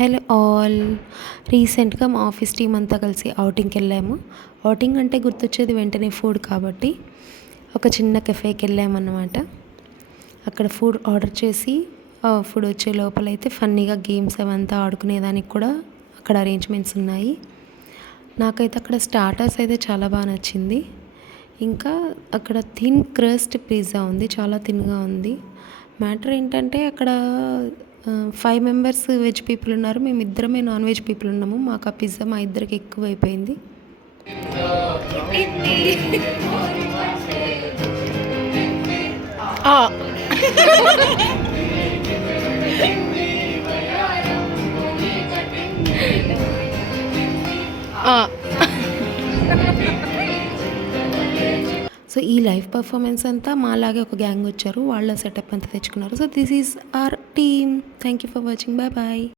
Hello all. రీసెంట్గా మా office team అంతా కలిసి ఔటింగ్కి వెళ్ళాము. ఔటింగ్ అంటే గుర్తొచ్చేది వెంటనే ఫుడ్ కాబట్టి ఒక చిన్న కెఫేకి వెళ్ళామన్నమాట. అక్కడ ఫుడ్ ఆర్డర్ చేసి ఫుడ్ వచ్చే లోపలైతే ఫన్నీగా గేమ్స్ అవంతా ఆడుకునేదానికి కూడా అక్కడ అరేంజ్మెంట్స్ ఉన్నాయి. నాకైతే అక్కడ స్టార్టర్స్ అయితే చాలా బాగా నచ్చింది. ఇంకా అక్కడ థిన్ క్రస్ట్ పిజ్జా ఉంది, చాలా థిన్గా ఉంది. మ్యాటర్ ఏంటంటే అక్కడ 5 మెంబర్స్ వెజ్ పీపుల్ ఉన్నారు, మేము ఇద్దరమే నాన్ వెజ్ పీపుల్ ఉన్నాము. మాకు ఆ పిజ్జా మా ఇద్దరికి ఎక్కువ అయిపోయింది. సో ఈ లైవ్ పర్ఫార్మెన్స్ అంతా మాలాగే ఒక గ్యాంగ్ వచ్చారు, వాళ్ళ సెటప్ అంతా తెచ్చుకున్నారు. So this is our team. Thank you for watching. Bye bye.